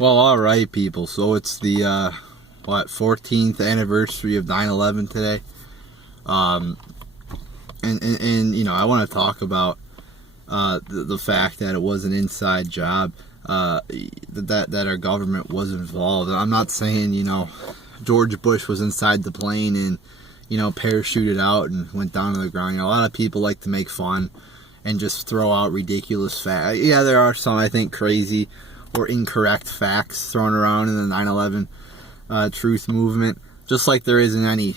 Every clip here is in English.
Well, alright, people. So it's the, 14th anniversary of 9/11 today. And you know, I want to talk about the fact that it was an inside job, that our government was involved. I'm not saying, you know, George Bush was inside the plane and, you know, parachuted out and went down to the ground. You know, a lot of people like to make fun and just throw out ridiculous facts. Yeah, there are some, I think, crazy or incorrect facts thrown around in the 9/11 truth movement, just like there is in any,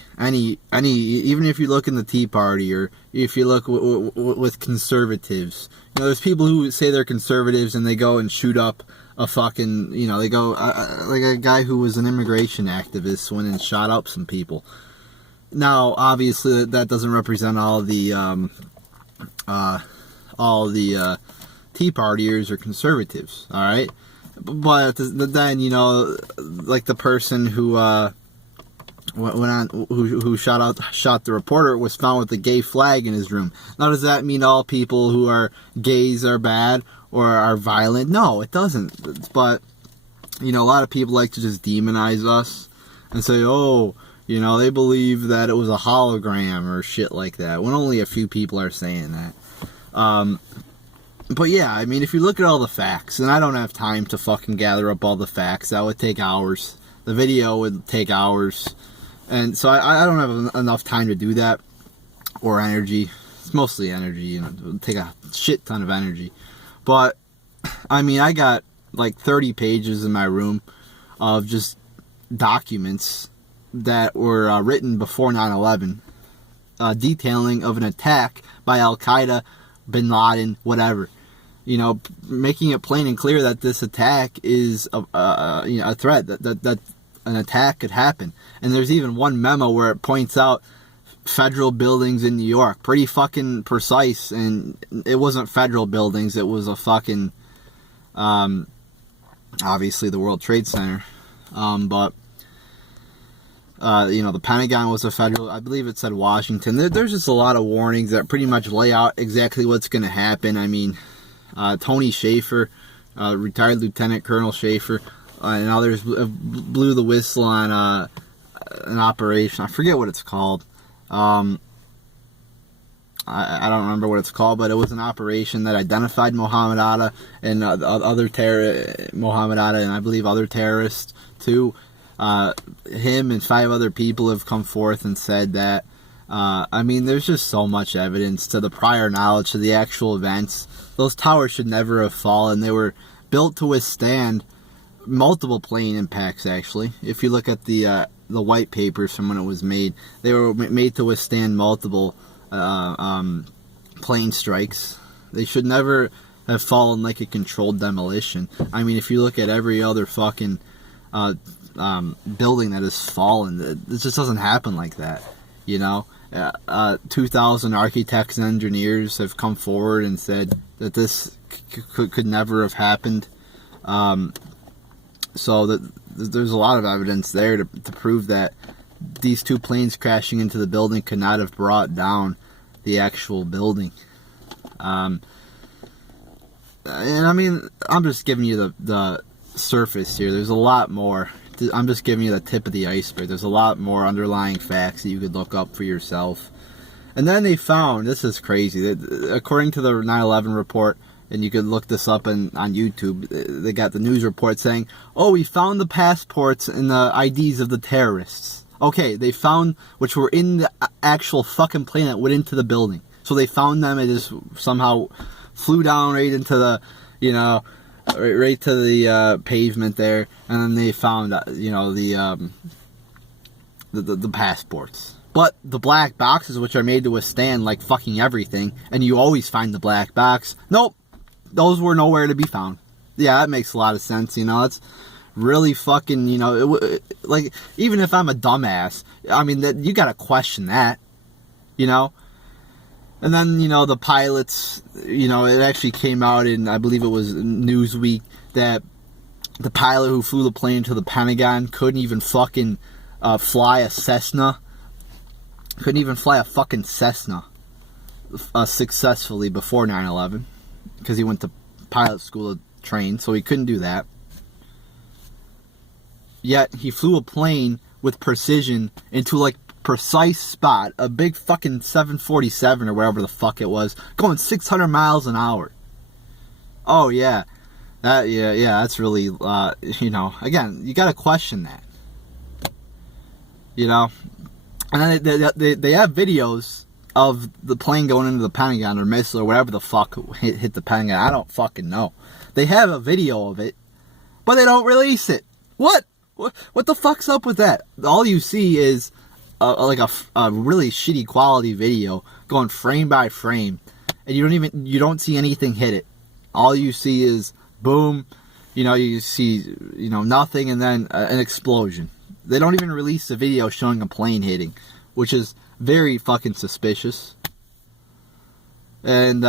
even if you look in the Tea Party, or if you look with conservatives. You know, there's people who say they're conservatives and they go and shoot up a fucking, you know, they go, like a guy who was an immigration activist went and shot up some people. Now, obviously, that doesn't represent all the Tea Partiers or conservatives, alright? But then, you know, like the person who who shot the reporter was found with a gay flag in his room. Now, does that mean all people who are gays are bad or are violent? No, it doesn't. But, you know, a lot of people like to just demonize us and say, oh, you know, they believe that it was a hologram or shit like that, when only a few people are saying that. But yeah, I mean, if you look at all the facts, and I don't have time to fucking gather up all the facts, that would take hours. The video would take hours. And so I don't have enough time to do that, or energy. It's mostly energy, you know, it would take a shit ton of energy. But, I mean, I got like 30 pages in my room of just documents that were written before 9/11, detailing of an attack by Al-Qaeda, Bin Laden, whatever. You know, making it plain and clear that this attack is you know, a threat, that an attack could happen. And there's even one memo where it points out federal buildings in New York. Pretty fucking precise. And it wasn't federal buildings, it was a fucking, obviously the World Trade Center. But you know, the Pentagon was a federal, I believe it said Washington. There's just a lot of warnings that pretty much lay out exactly what's going to happen. I mean, Tony Schaefer, retired Lieutenant Colonel Schaefer, and others blew the whistle on an operation. I forget what it's called. I don't remember what it's called, but it was an operation that identified Mohammed Atta and Mohammed Atta and I believe other terrorists too. Him and 5 other people have come forth and said that, I mean, there's just so much evidence to the prior knowledge to the actual events. Those towers should never have fallen. They were built to withstand multiple plane impacts, actually. If you look at the white papers from when it was made, they were made to withstand multiple plane strikes. They should never have fallen like a controlled demolition. I mean, if you look at every other fucking building that has fallen, it just doesn't happen like that, you know. 2,000 architects and engineers have come forward and said that this could never have happened. So that there's a lot of evidence there to prove that these 2 planes crashing into the building could not have brought down the actual building. And I mean, I'm just giving you the surface here. There's a lot more. I'm just giving you the tip of the iceberg. There's a lot more underlying facts that you could look up for yourself. And then they found, this is crazy, according to the 9/11 report, and you could look this up on YouTube, they got the news report saying, oh, we found the passports and the IDs of the terrorists. Okay, they found, which were in the actual fucking plane that went into the building. So they found them, and just somehow flew down right into the, you know, right to the pavement there, and then they found, you know, the passports. But the black boxes, which are made to withstand like fucking everything, and you always find the black box, nope, those were nowhere to be found. Yeah, that makes a lot of sense, you know. It's really fucking, you know, like, even if I'm a dumbass, I mean, you gotta question that, you know. And then, you know, the pilots, you know, it actually came out in, I believe it was Newsweek, that the pilot who flew the plane to the Pentagon couldn't even fucking fly a Cessna. Couldn't even fly a fucking Cessna successfully before 9/11. Because he went to pilot school to train, so he couldn't do that. Yet he flew a plane with precision into like precise spot, a big fucking 747 or whatever the fuck it was, going 600 miles an hour. Oh yeah, that's really again, you got to question that. And then they have videos of the plane going into the Pentagon or missile or whatever the fuck hit the Pentagon. I don't fucking know. They have a video of it, but they don't release it. What the fuck's up with that? All you see is a really shitty quality video going frame by frame, and you don't see anything hit it. All you see is boom, you see nothing, and then an explosion. They don't even release a video showing a plane hitting, which is very fucking suspicious. And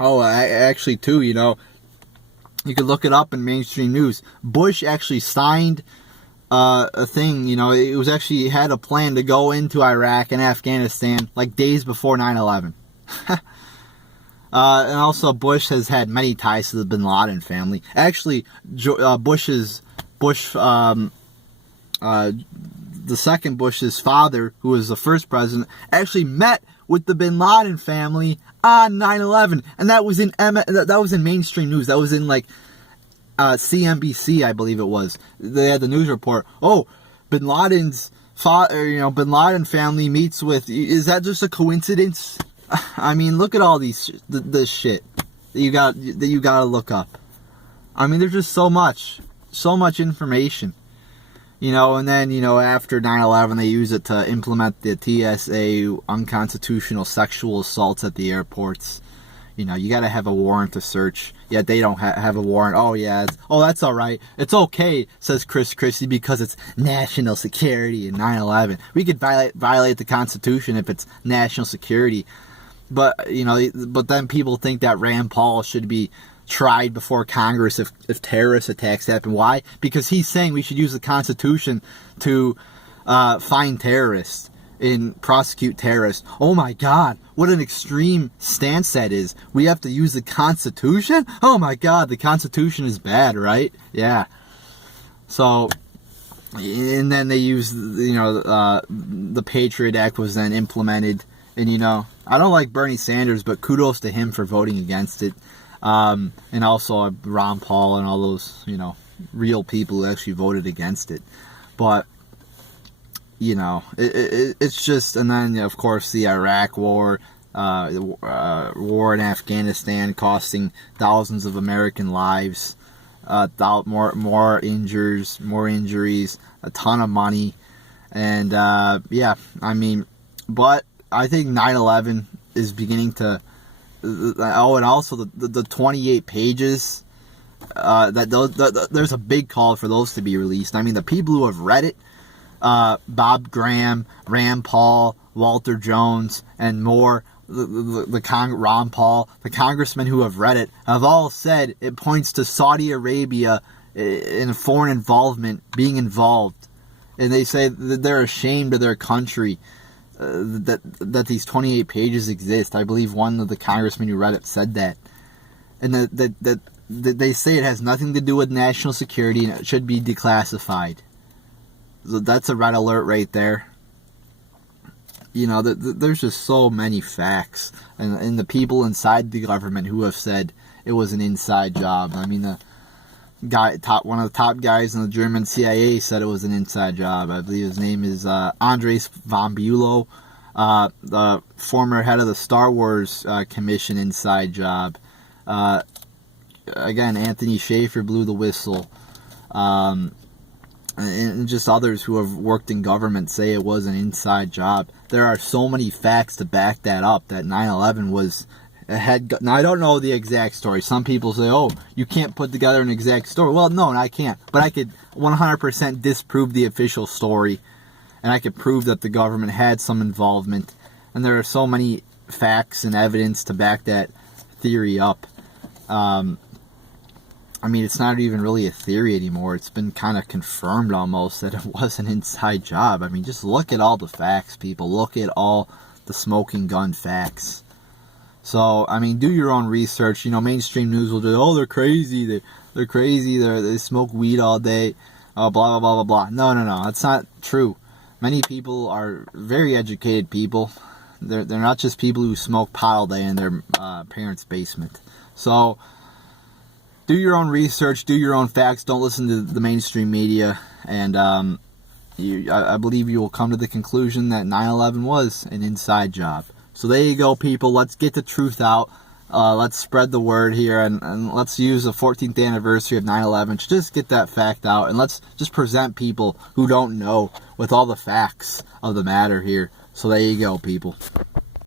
actually too, you could look it up in mainstream news. Bush actually signed a thing, it was actually had a plan to go into Iraq and Afghanistan like days before 9/11. And also Bush has had many ties to the Bin Laden family. Actually, the second Bush's father, who was the first president, actually met with the Bin Laden family on 9/11, and that was in mainstream news. That was in like CNBC, I believe it was. They had the news report. Oh, Bin Laden's father, Bin Laden family meets with. Is that just a coincidence? I mean, look at all this shit that you gotta look up. I mean, there's just so much information. And then, after 9/11, they use it to implement the TSA unconstitutional sexual assaults at the airports. You got to have a warrant to search. Yet they don't have a warrant. Oh, yeah. That's all right. It's okay, says Christie, because it's national security in 9/11. We could violate the Constitution if it's national security. But, but then people think that Rand Paul should be tried before Congress if terrorist attacks happen. Why? Because he's saying we should use the Constitution to find terrorists and prosecute terrorists. Oh my God, what an extreme stance that is. We have to use the Constitution? Oh my God, the Constitution is bad, right? Yeah. So, and then they use, the Patriot Act was then implemented. And, I don't like Bernie Sanders, but kudos to him for voting against it. And also Ron Paul and all those, real people who actually voted against it. But, it's just, and then, of course, the Iraq war, war in Afghanistan costing thousands of American lives, more injuries, a ton of money. And, but I think 9/11 is beginning to, and also the 28 pages, there's a big call for those to be released. I mean, the people who have read it, Bob Graham, Rand Paul, Walter Jones, and more, Ron Paul, the congressmen who have read it, have all said it points to Saudi Arabia in foreign involvement being involved. And they say that they're ashamed of their country. That these 28 pages exist. I believe one of the congressmen who read it said that. And that they say it has nothing to do with national security and it should be declassified. So that's a red alert right there. There's just so many facts. And the people inside the government who have said it was an inside job. I mean, one of the top guys in the German CIA said it was an inside job. I believe his name is Andres von Bulow, the former head of the Star Wars Commission inside job. Again, Anthony Schaefer blew the whistle. And just others who have worked in government say it was an inside job. There are so many facts to back that up, that 9/11 was... Now, I don't know the exact story. Some people say, oh, you can't put together an exact story. Well, no, I can't. But I could 100% disprove the official story. And I could prove that the government had some involvement. And there are so many facts and evidence to back that theory up. I mean, it's not even really a theory anymore. It's been kind of confirmed almost that it was an inside job. I mean, just look at all the facts, people. Look at all the smoking gun facts. So, I mean, do your own research. Mainstream news will do, oh, they're crazy. They're crazy. They smoke weed all day. oh, blah, blah, blah, blah, blah. No. That's not true. Many people are very educated people. They're not just people who smoke pot all day in their parents' basement. So, do your own research, do your own facts. Don't listen to the mainstream media. And I believe you will come to the conclusion that 9/11 was an inside job. So there you go, people. Let's get the truth out. Let's spread the word here, and let's use the 14th anniversary of 9/11 to just get that fact out, and let's just present people who don't know with all the facts of the matter here. So there you go, people.